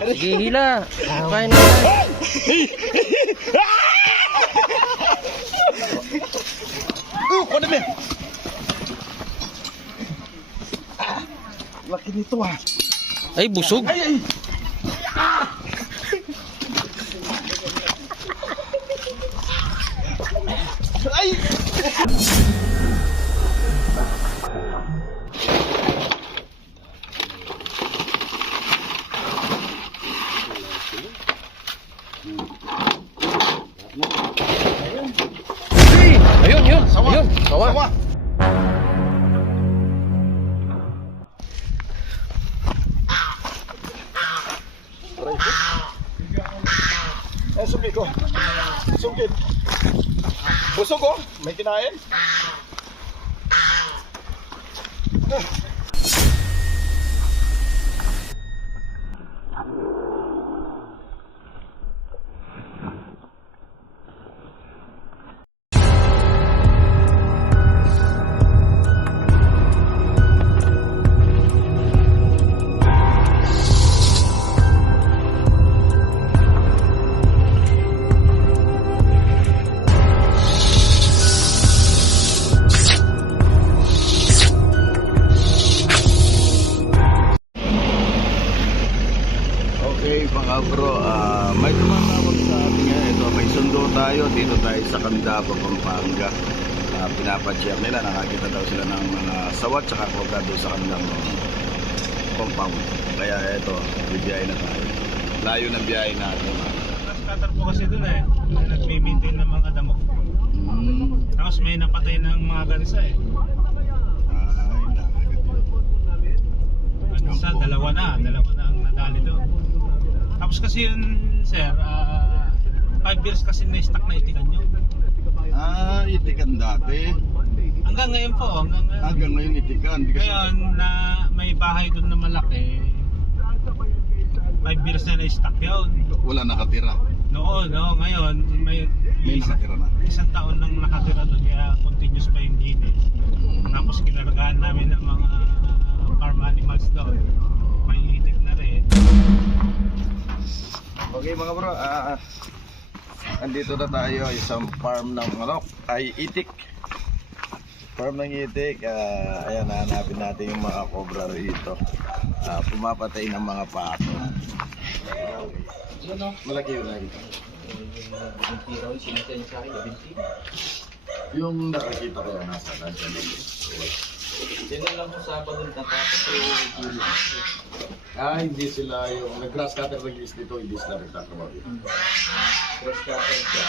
Sige, hila. Kain na yan. Oh, kuha na ba? Ah, laki nito ah. Ay, busog. Ay, ay. Ay! Eh, sugi ko. Sugit. Busog oh. May kinain. Okay Dito tayo sa Candaba, Pampanga. Uh, pinapacheck nila. Nakakita daw sila ng mga sawat tsaka kobra doon sa kanilang compound. Kaya ito, bibiyahe na tayo. Layo ng biyahe natin. Cutter po kasi dun eh. Nag-maintain ng mga damo. Hmm. Tapos may napatay ng mga gansa eh. Ay. Gansa, dalawa na. Dalawa na ang nadali doon. Tapos kasi yun, sir, 5 years kasi na-stock na itikan nyo. Ah, itikan dati. Hanggang ngayon po, hanggang ngayon. Hanggang ngayon itikan. Kasi- Ngayon na may bahay doon na malaki, 5 years na na-stock yun. Wala nakatira. Noon, no, ngayon, may May isa- nakatira na. isang taon nang nakatira doon, kaya continuous pa yung gilid. Tapos kinaragahan namin ng mga farm animals doon. May itik na rin. Okay mga bro, ah andito na tayo isang farm ng ano, ay itik. Farm ng itik, ah, ayan hanapin natin yung mga cobra rito. Ah, pumapatay ng mga pato. Malaki yun lagi. Yung nakakita ko yan nasa nandiyan lang po sa pagod na tapos yung Ah, hindi sila yung nag-grass cutter nag-list dito, hindi sila nagtatrabaho dito. grass cutter siya.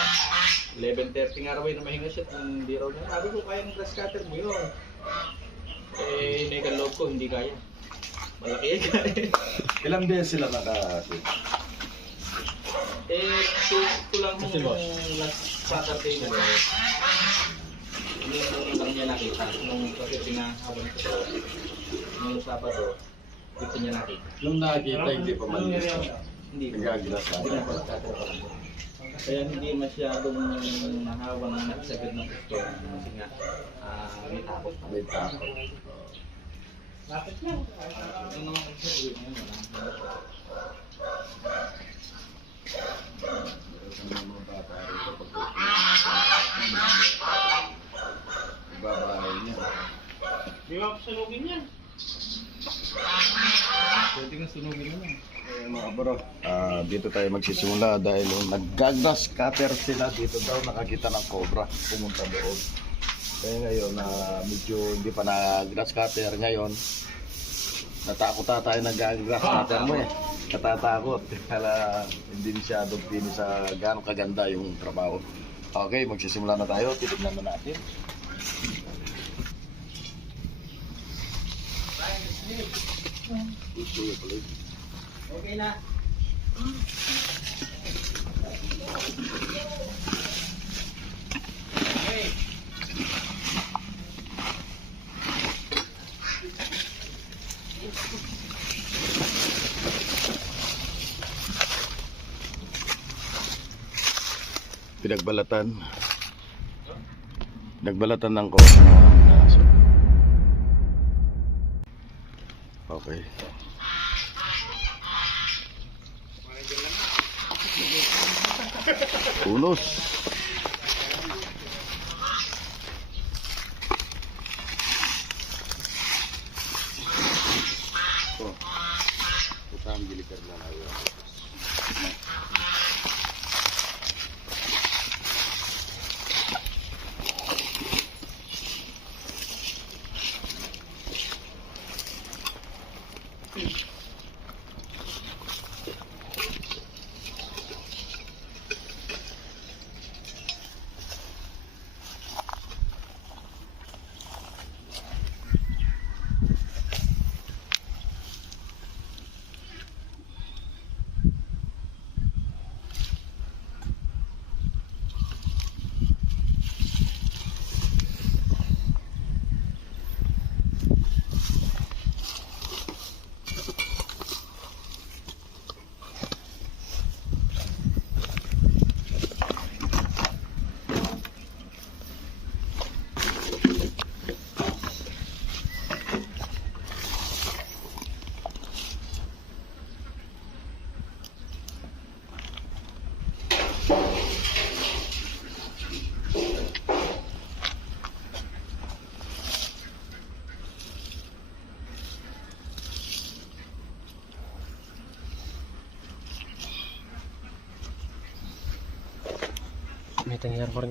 11.30 nga raw ay na mahinga siya. Hindi raw niya. Sabi ko, kaya ng grass cutter mo yun. Eh, may kaloob ko, hindi kaya. Malaki yan. Ilang beses sila nakakita? eh, ito, lang yung last Saturday na. Yung lang niya nakita. Nung kasi pinahabang ko. Nung Sabado, dito niya nakita. Nung nakakita, hindi pa ko. Nagaglas Hindi pa lang. Kaya hindi masyadong nahawang nagsagad ng gusto kasi nga ah, may takot. May takot. Lapit lang. Ano naman ang sabi mo yun? Babae niya. Di ba sunugin yan? Pwede nga sunugin mo. Eh, mga bro, ah, dito tayo magsisimula dahil yung nag-grass cutter sila dito daw nakakita ng cobra pumunta doon. Kaya ngayon na medyo hindi pa na-grass cutter ngayon natakot na tayo nag-grass cutter mo eh. Natatakot. Kaya hindi masyadong pini sa gaano kaganda yung trabaho. Okay, magsisimula na tayo. Titignan na natin. Okay na. Pinagbalatan nagbalatan ng kotse ng aso. Ah, okay. Unos. May tangyar pa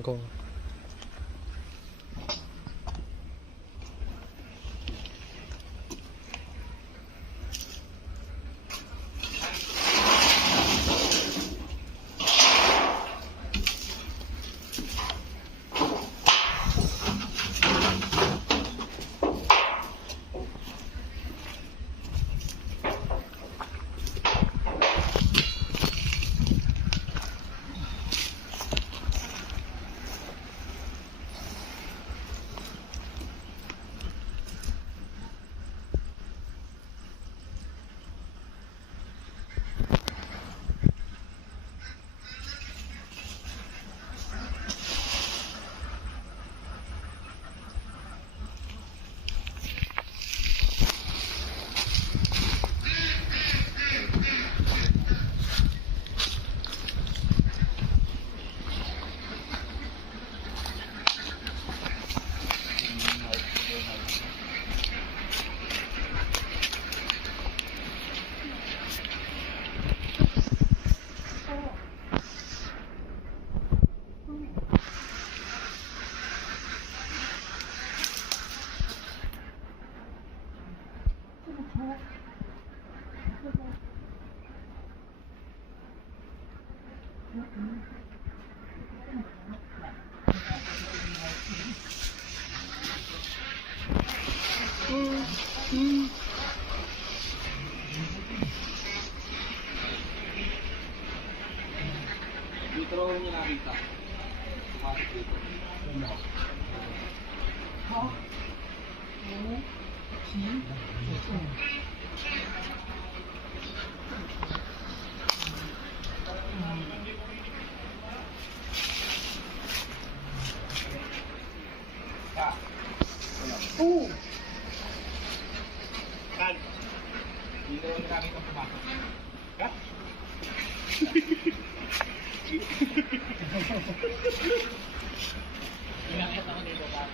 rin ko. Dito raw niya nakita. Pumasok dito. Dito niya nakita pumasok.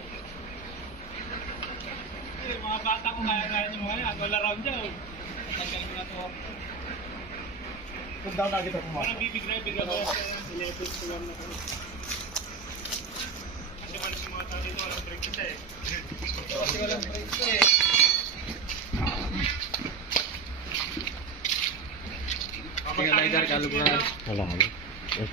Eh, mga bata ko kaya-kaya niyo mga yan. Wala round dyan. Mo na to. Kung daw nakita Parang bibigray, bigla ko yan. Ilepit ko lang na to. Kasi wala si mga tao dito, walang break kita eh. Kasi walang break ko eh. Tingnan na idar, kalog na. Wala na. Eh,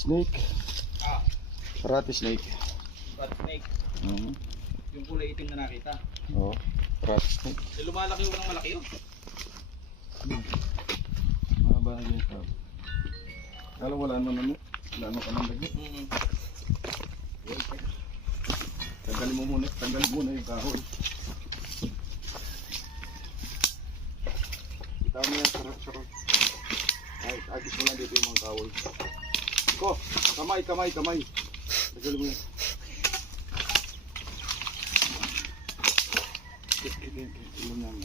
snake. Ah, Karate snake. rat snake. Hmm. Yung kulay itim na nakita. Oo. Karate snake. Eh, lumalaki yung ng malaki yun. Mga ba yung tao? Kala wala naman ano? Wala naman ka ng dagit. Mm-hmm. Tanggalin mo muna. Tanggalin muna yung kahoy. Kita mo yan. Sarap, sarap. Ay, agis mo lang dito yung mga kahoy. Ko, kamay, kamay, kamay. Tanggalin mo yan. Kit. Yun yan,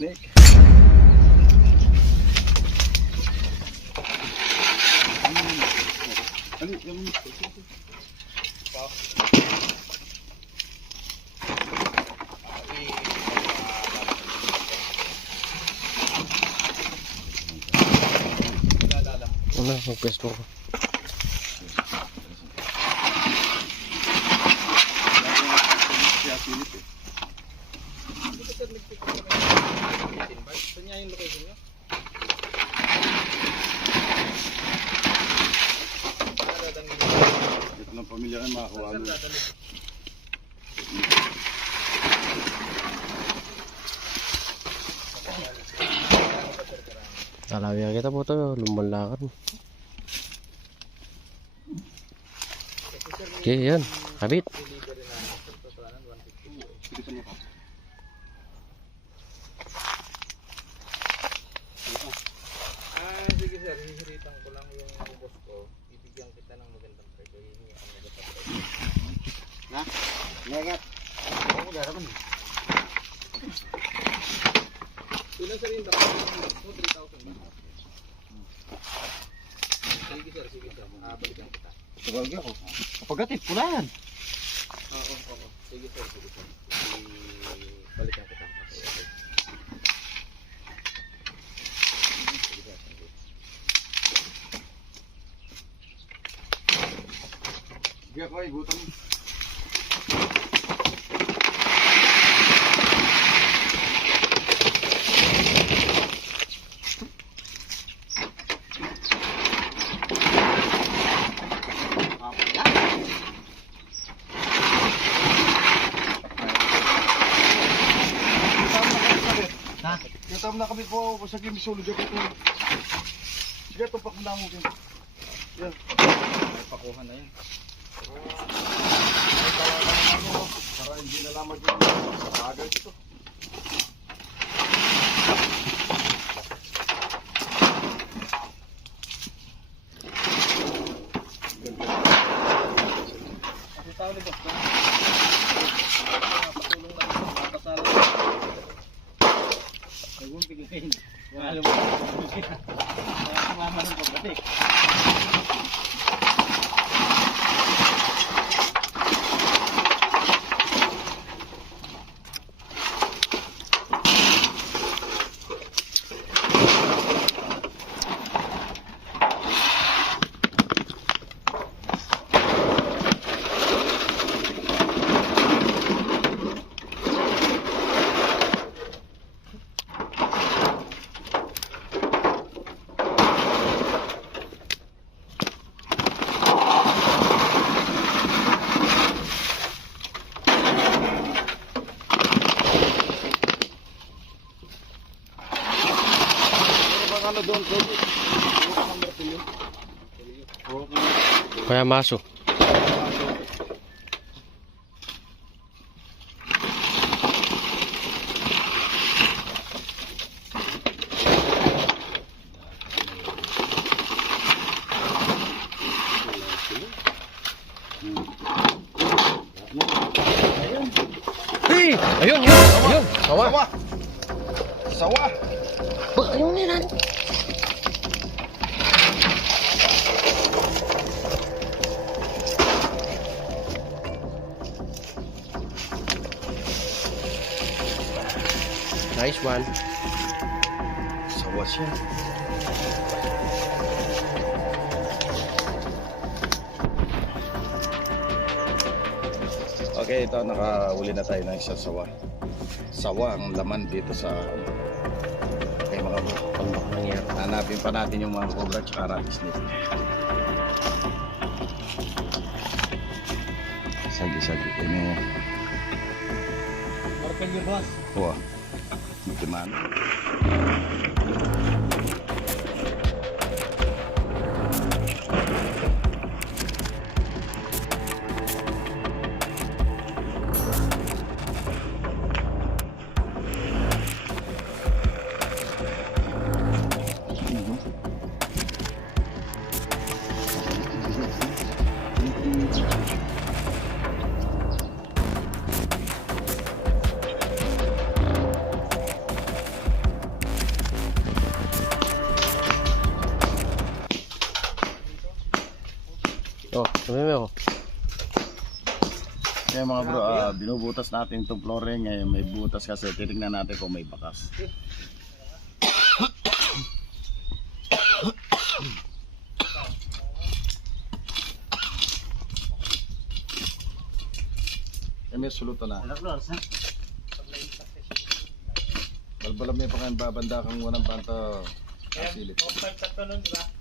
snake. Ano? Ano? Ano, mag-pwesto ko. Siya silip eh. Hindi ka sir nagpipil ka ng 18 bars. Saan niya yung location niyo? Saan dadalhin niyo? Ito ng pamilya kan makakuha Saan mo. dadalhin? Alawi kita po to, lumalakan. Okay, yan. Habit. Delivery na sir, totalan 150. Sige mo pa. Ah, sige sir, hihiritan ko lang yung boss ko. Bibigyan kita ng magandang presyo. Hihingi ang magandang presyo. Ngagat. Ako daraman. Ilan sir yung dapat? Oh, 3,000 ba? Sige sir, sige sir. Ah, balikan kita. Sabagay ako. Kapagatit, pula yan. Oo, oo, oo. Sige sir, sige sir. I- Balikan kita. Okay, okay. Sige sir, sige. Sige ako, igutan mo. Ha? Kita mo na po sa game sulod ako ito. Sige, tupak na mo. Yan. May pakuha na yan. Para hindi na lamang yung sa bagay ito. technique. Kang Kaya maso. Okay, ito nakahuli na tayo ng isang sawa. Sawa ang laman dito sa kay mga. Ano ba nangyari? Hanapin pa natin yung mga cobra at rabbits dito. Sagi-sagi ko niya. Markan niyo boss. Wah, gimana? Kaya mga bro, ah, binubutas natin itong flooring. Ngayon may butas kasi titignan natin kung may bakas. Eh, may sulutan na. Balbalam may pangan babanda kang walang panto. Kasilip. Compact sa to nun, di ba?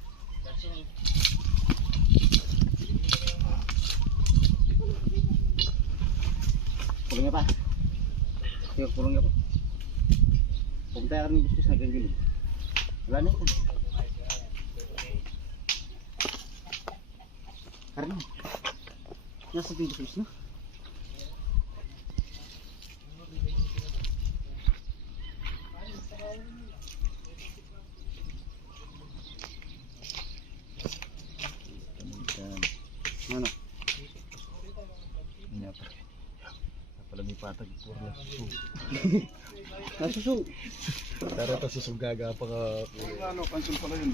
Pulong niya pa. Sige, pulong niya pa. Pumunta ka rin gusto sa gilid. Wala na ito. Karno. Nasa pintos na. Ano? Yan. Pala may patag. Puro na susu. Nasusu. Tara ito susugaga pa ka. Ano, pansul pala yun.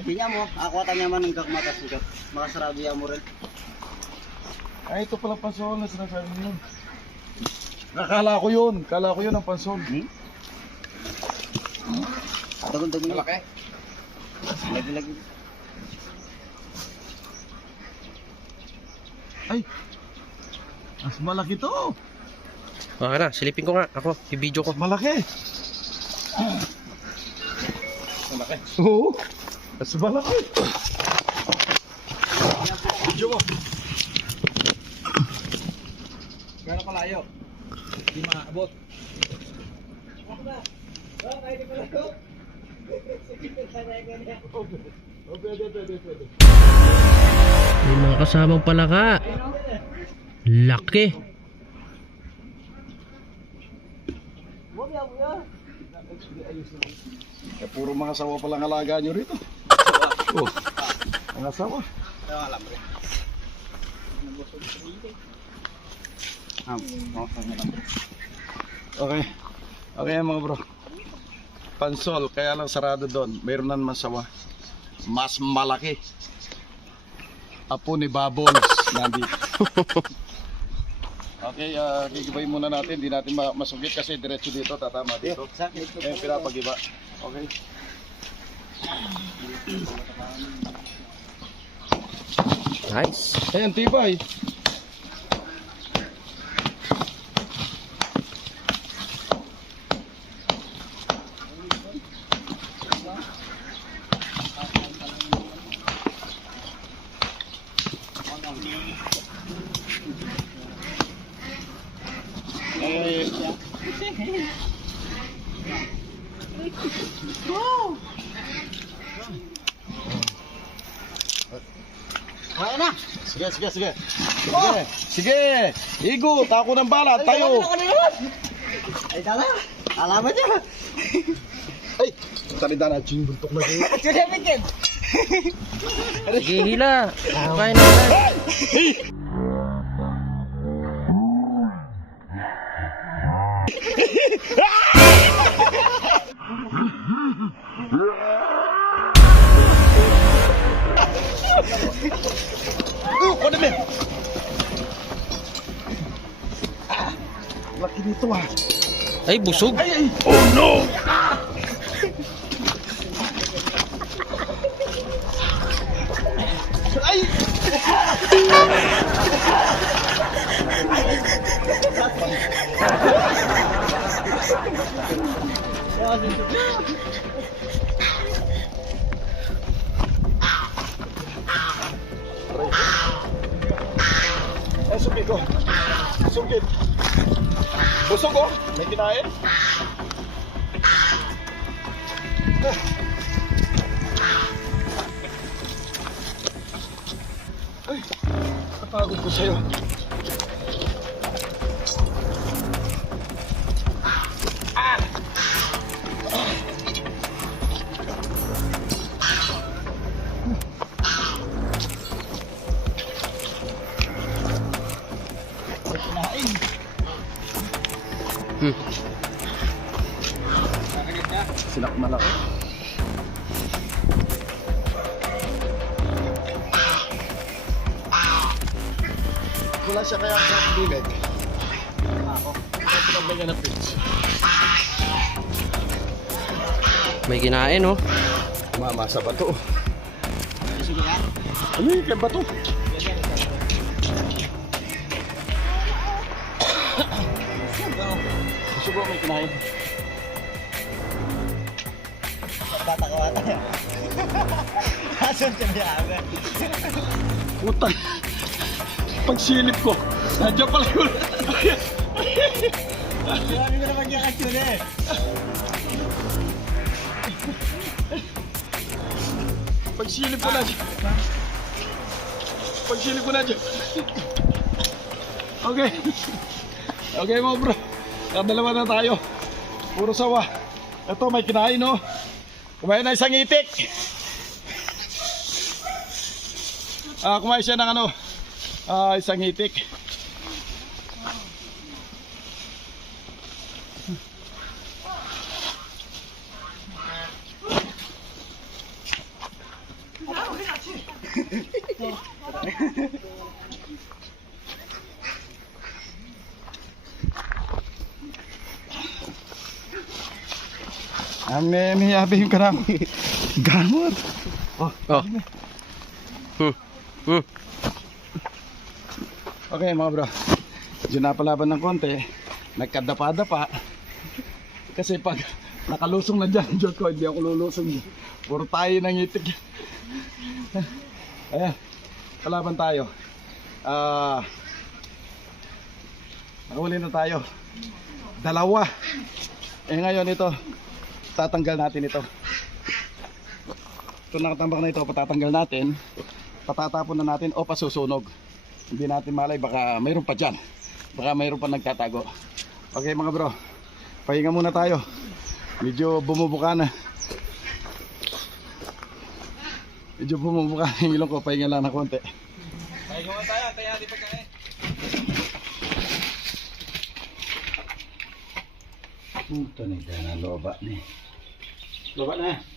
Hindi niya mo. Ako ata niya man ng kakmatas nito. Makasarado niya mo rin. Ay, ito pala pansol na sinasabi niyo. Nakala ko yun. Kala ko yun ang pansol. Hmm? Dagon-dagon. Malaki. Lagi-lagi. Ay! Mas malaki to! Okay na, silipin ko nga. Ako, i-video ko. Malaki! Malaki? Oo! Mas malaki! Video mo! Gano'n kalayo? Hindi makaabot. May mga kasamang palaka. Laki. Eh, puro mga sawa palang alaga nyo rito. Oh, mga sawa. Ah, na lang. Okay. Okay mga bro. Pansol, kaya lang sarado doon. Mayroon na naman sawa. Mas malaki. Apo ni Babols nandito. okay, uh, gigibay muna natin. Hindi natin ma- masugit kasi diretso dito. Tatama dito. Sakit. Eh, pinapagiba. Okay. Nice. Ayan, tibay. Eh, Kaya na. sige, sige, sige. Sige, sige. Igo, tako ng bala, tayo. Ay, tala. Alamat niya. Ay, salita na, ching buntok na kayo. Yan. Sige, hila. Okay na yan. Nito ah. Ay, busog. Ay, ay. Oh no! Ay! Busog oh. May kinain. Ay, napagod ko sa'yo. Siya kaya sa bilig. Ako. Ako pinagbigyan ng pitch. May kinain, oh. Mama sa bato. Ano yung kaya bato? Gusto ko may kinain. Tatakawata yan. Asan siya niya? Utang. Pagsilip ko, nandiyan pala yun. Marami ko naman yung katsyon eh. Pagsilip ko na dyan. Pagsilip ko na dyan. Okay. Okay mo bro. Kadalawa na tayo. Puro sawa. Ito may kinain no. Kumain na isang itik. Ah, kumain siya ng ano. Ah, isang itik. Ang niyabi yung karami. Gamot. Oh. Hmm. Okay mga bro. Medyo napalaban ng konti. Nagkadapa-dapa. Kasi pag nakalusong na dyan, Diyos ko, hindi ako lulusong. Puro tayo ng itik. Ayan. Kalaban tayo. Ah. nakahuli na tayo. Dalawa. Eh ngayon ito, tatanggal natin ito. Ito nakatambak na ito, patatanggal natin. Patatapon na natin o pasusunog. Hindi natin malay, baka mayroon pa dyan. Baka mayroon pa nagtatago. Okay mga bro, pahinga muna tayo. Medyo bumubuka na. Medyo bumubuka na yung ilong ko, pahinga lang na konti. Pahinga mo tayo, kaya di pagkain. Puta na dyan ang loba ni. Loba na.